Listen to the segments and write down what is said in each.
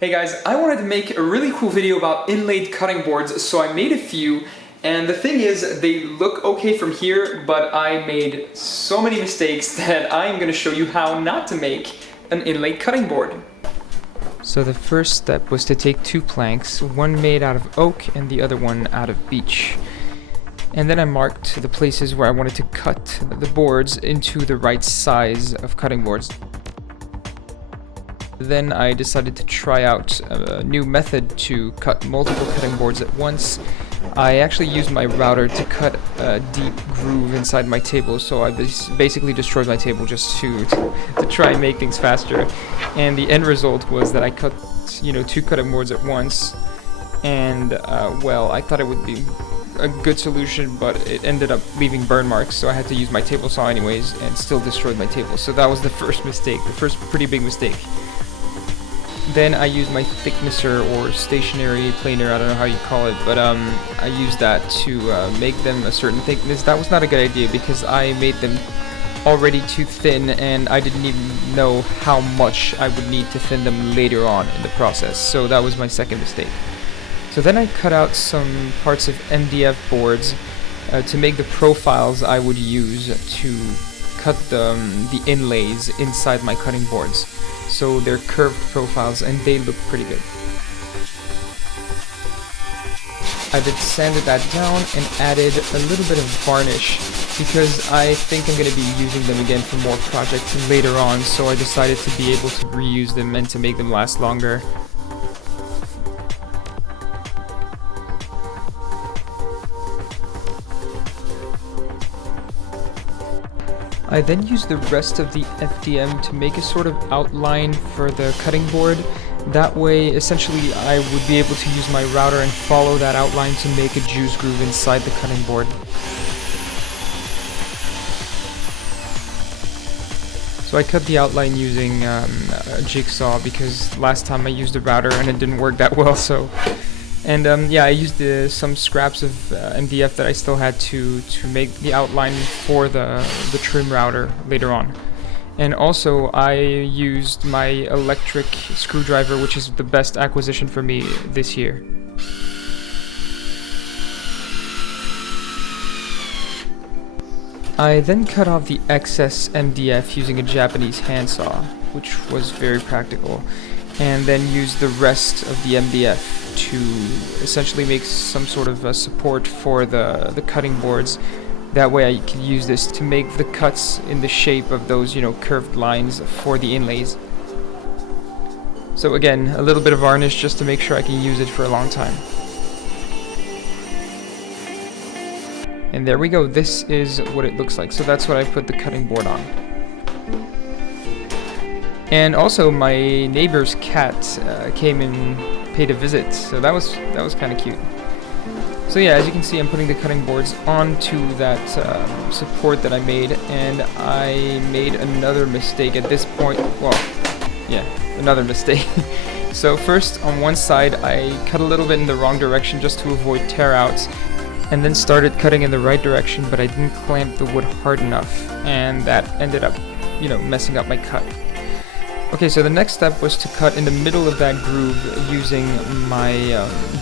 Hey guys, I wanted to make a really cool video about inlaid cutting boards, so I made a few, and the thing is, they look okay from here, but I made so many mistakes that I'm going to show you how not to make an inlaid cutting board. So the first step was to take two planks, one made out of oak and the other one out of beech. And then I marked the places where I wanted to cut the boards into the right size of cutting boards. Then I decided to try out a new method to cut multiple cutting boards at once. I actually used my router to cut a deep groove inside my table, so I basically destroyed my table just to try and make things faster. And the end result was that I cut, two cutting boards at once, and well, I thought it would be a good solution, but it ended up leaving burn marks, so I had to use my table saw anyways, and still destroyed my table. So that was the first mistake, the first pretty big mistake. Then I used my thicknesser or stationary planer, I don't know how you call it, but I used that to make them a certain thickness. That was not a good idea because I made them already too thin and I didn't even know how much I would need to thin them later on in the process. So that was my second mistake. So then I cut out some parts of MDF boards to make the profiles I would use to cut the inlays inside my cutting boards. So they're curved profiles and they look pretty good. I then sanded that down and added a little bit of varnish because I think I'm going to be using them again for more projects later on, so I decided to be able to reuse them and to make them last longer. I then used the rest of the FDM to make a sort of outline for the cutting board. That way, essentially, I would be able to use my router and follow that outline to make a juice groove inside the cutting board. So I cut the outline using a jigsaw because last time I used a router and it didn't work that well, so... And yeah, I used some scraps of MDF that I still had to make the outline for the trim router later on. And also I used my electric screwdriver, which is the best acquisition for me this year. I then cut off the excess MDF using a Japanese handsaw, which was very practical, and then used the rest of the MDF to essentially make some sort of a support for the cutting boards. That way I can use this to make the cuts in the shape of those, curved lines for the inlays. So again, a little bit of varnish just to make sure I can use it for a long time. And there we go, this is what it looks like. So that's what I put the cutting board on. And also my neighbor's cat came and paid a visit, so that was kind of cute. So yeah, as you can see, I'm putting the cutting boards onto that support that I made, and I made another mistake at this point. Well, yeah, another mistake. So first, on one side, I cut a little bit in the wrong direction just to avoid tear outs, and then started cutting in the right direction, but I didn't clamp the wood hard enough, and that ended up, messing up my cut. Okay, so the next step was to cut in the middle of that groove using my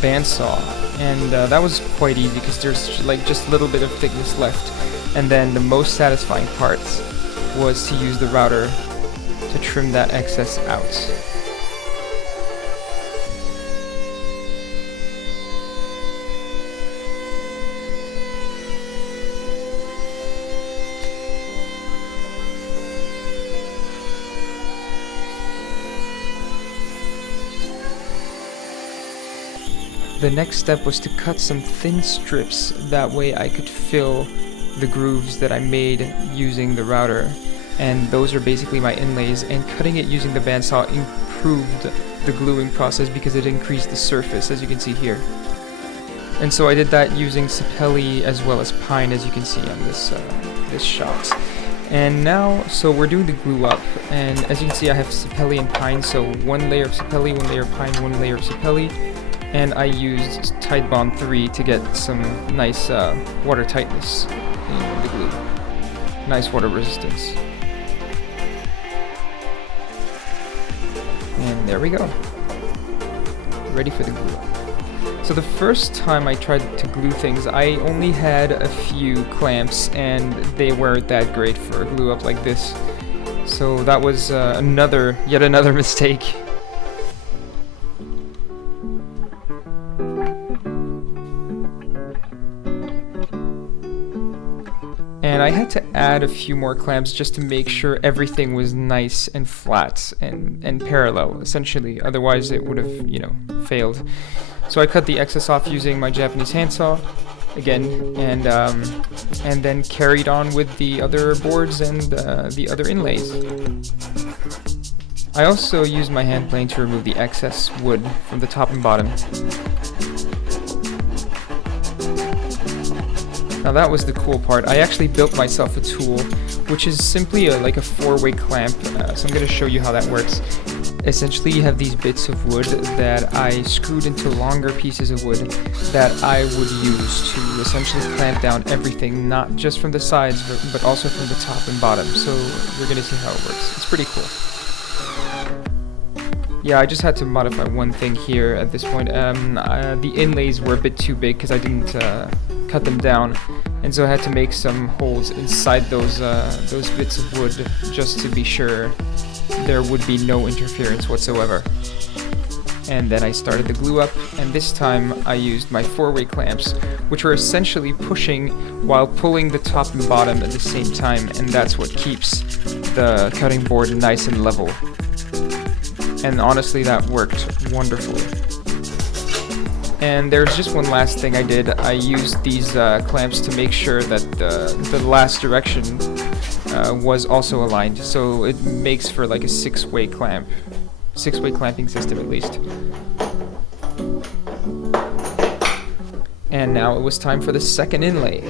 bandsaw, and that was quite easy because there's just a little bit of thickness left. And then the most satisfying part was to use the router to trim that excess out. The next step was to cut some thin strips, that way I could fill the grooves that I made using the router. And those are basically my inlays, and cutting it using the bandsaw improved the gluing process because it increased the surface, as you can see here. And so I did that using sapelli as well as pine, as you can see on this shot. And now, so we're doing the glue up, and as you can see I have sapelli and pine, so one layer of sapelli, one layer of pine, one layer of sapelli. And I used Tide Bond 3 to get some nice water tightness in the glue. Nice water resistance. And there we go. ready for the glue up. So the first time I tried to glue things, I only had a few clamps and they weren't that great for a glue up like this. So that was yet another mistake. And I had to add a few more clamps just to make sure everything was nice and flat and parallel, essentially. Otherwise it would have, you know, failed. So I cut the excess off using my Japanese handsaw again, and then carried on with the other boards and the other inlays. I also used my hand plane to remove the excess wood from the top and bottom. Now that was the cool part. I actually built myself a tool, which is simply like a 4-way clamp. So I'm going to show you how that works. Essentially, you have these bits of wood that I screwed into longer pieces of wood that I would use to essentially clamp down everything, not just from the sides, but also from the top and bottom. So you're going to see how it works. It's pretty cool. Yeah, I just had to modify one thing here at this point. The inlays were a bit too big because I didn't cut them down, and so I had to make some holes inside those bits of wood just to be sure there would be no interference whatsoever. And then I started the glue up, and this time I used my 4-way clamps, which were essentially pushing while pulling the top and bottom at the same time, and that's what keeps the cutting board nice and level. And honestly, that worked wonderfully. And there's just one last thing I did. I used these clamps to make sure that the last direction was also aligned, so it makes for like a 6-way clamp. 6-way clamping system at least. And now it was time for the second inlay.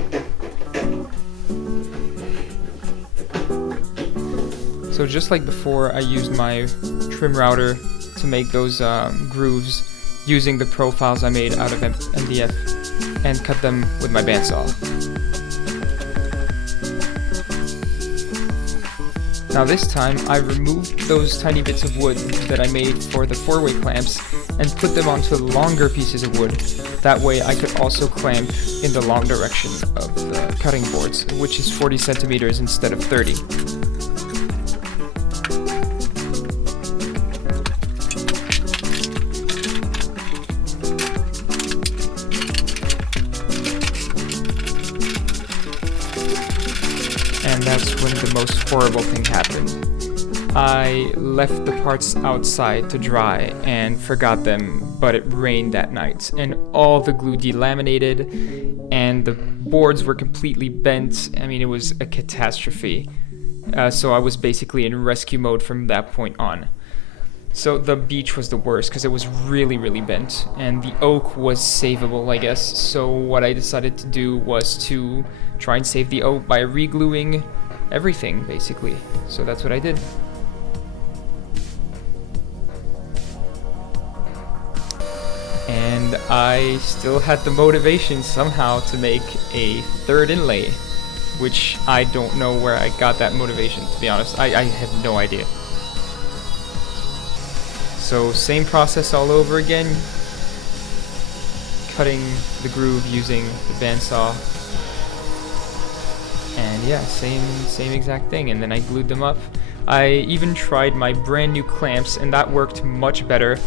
So just like before, I used my trim router to make those grooves using the profiles I made out of MDF and cut them with my bandsaw. Now this time I removed those tiny bits of wood that I made for the 4-way clamps and put them onto longer pieces of wood. That way I could also clamp in the long direction of the cutting boards, which is 40 centimeters instead of 30. And that's when the most horrible thing happened. I left the parts outside to dry and forgot them, but it rained that night, and all the glue delaminated, and the boards were completely bent. I mean, it was a catastrophe. So I was basically in rescue mode from that point on. So the beech was the worst because it was really, really bent, and the oak was savable, I guess. So what I decided to do was to try and save the oak by re-gluing everything, basically. So that's what I did. And I still had the motivation somehow to make a third inlay, which I don't know where I got that motivation, to be honest. I have no idea. So same process all over again, cutting the groove using the bandsaw, and yeah, same exact thing, and then I glued them up. I even tried my brand new clamps, and that worked much better.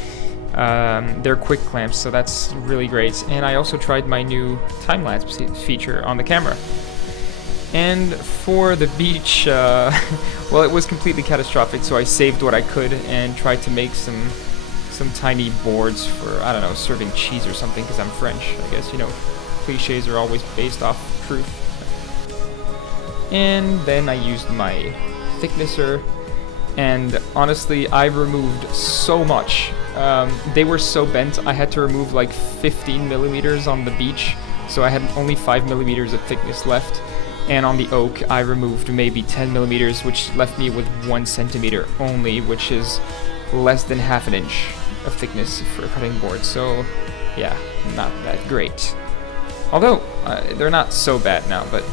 They're quick clamps, so that's really great. And I also tried my new time-lapse feature on the camera. And for the beech, well, it was completely catastrophic, so I saved what I could and tried to make some tiny boards for, I don't know, serving cheese or something, because I'm French, I guess, you know, cliches are always based off truth. And then I used my thicknesser, and honestly, I removed so much. They were so bent, I had to remove like 15 millimeters on the beech, so I had only 5 millimeters of thickness left. And on the oak, I removed maybe 10 millimeters, which left me with 1 centimeter only, which is less than half an inch of thickness for a cutting board. So yeah, not that great. Although, they're not so bad now, but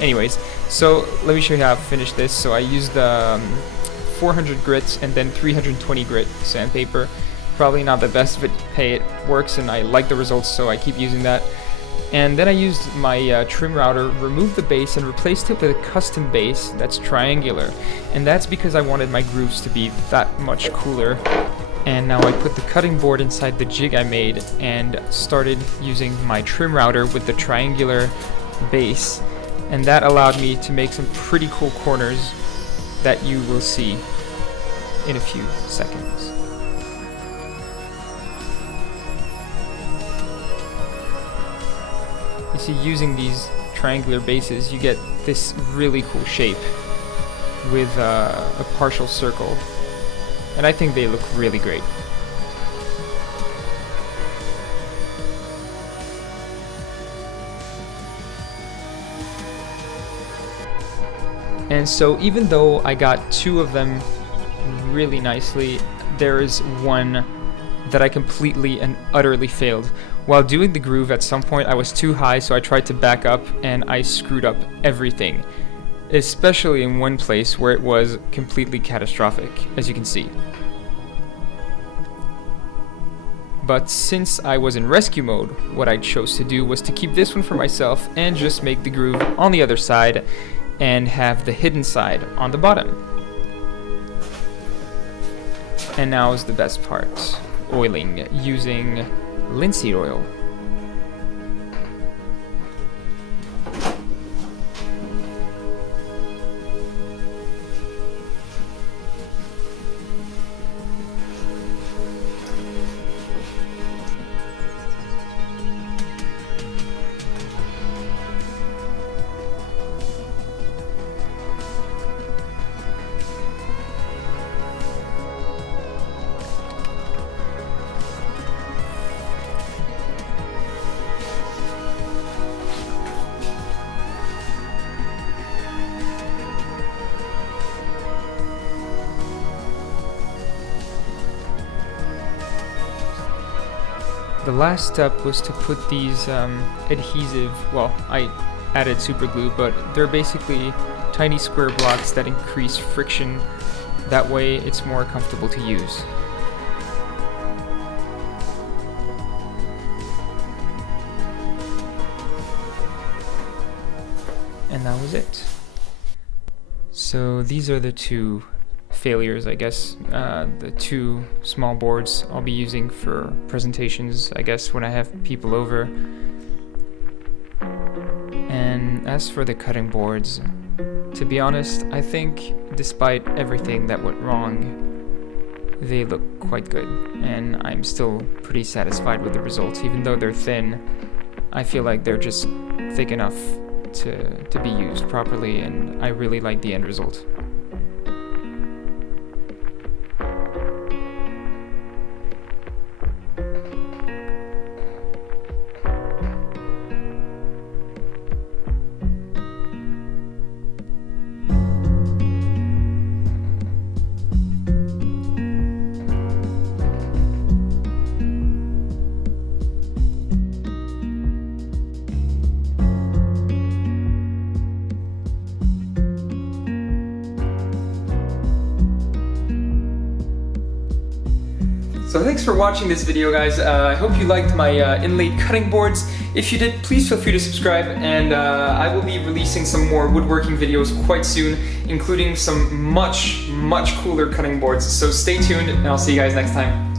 anyways. So let me show you how I finished this. So I used 400 grit and then 320 grit sandpaper probably not the best, but hey, it works and I like the results, so I keep using that. And then I used my trim router, removed the base, and replaced it with a custom base that's triangular. And that's because I wanted my grooves to be that much cooler. And now I put the cutting board inside the jig I made and started using my trim router with the triangular base. And that allowed me to make some pretty cool corners that you will see in a few seconds. You see, using these triangular bases, you get this really cool shape with a partial circle, and I think they look really great. And so even though I got two of them really nicely, there is one that I completely and utterly failed. While doing the groove, at some point I was too high, so I tried to back up and I screwed up everything. Especially in one place where it was completely catastrophic, as you can see. But since I was in rescue mode, what I chose to do was to keep this one for myself and just make the groove on the other side and have the hidden side on the bottom. And now is the best part. Oiling using linseed oil. The last step was to put these adhesive, well, I added super glue, but they're basically tiny square blocks that increase friction. That way it's more comfortable to use. And that was it. So these are the two failures, I guess. The two small boards I'll be using for presentations, I guess, when I have people over. And as for the cutting boards, to be honest, I think despite everything that went wrong, they look quite good, and I'm still pretty satisfied with the results. Even though they're thin, I feel like they're just thick enough to be used properly, and I really like the end result. So thanks for watching this video, guys. I hope you liked my inlaid cutting boards. If you did, please feel free to subscribe, and I will be releasing some more woodworking videos quite soon, including some much cooler cutting boards. So stay tuned, and I'll see you guys next time.